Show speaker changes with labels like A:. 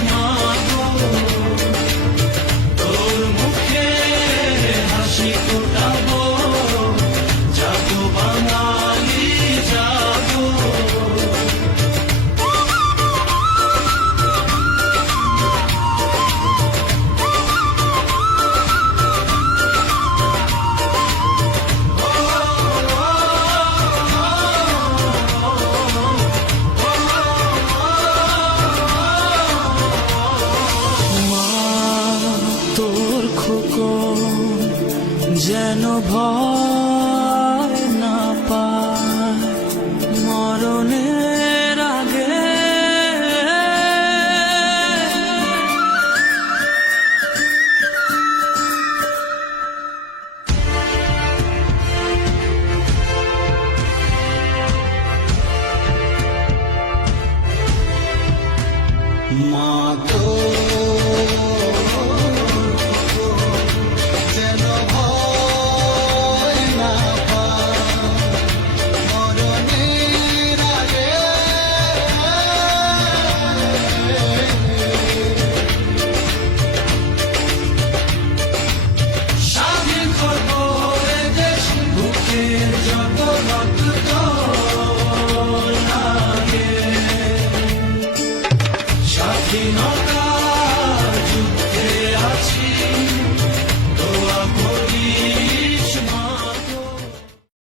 A: Christmas. Phukan যেন ভয় না পায়। মরণের আগে। মা You know.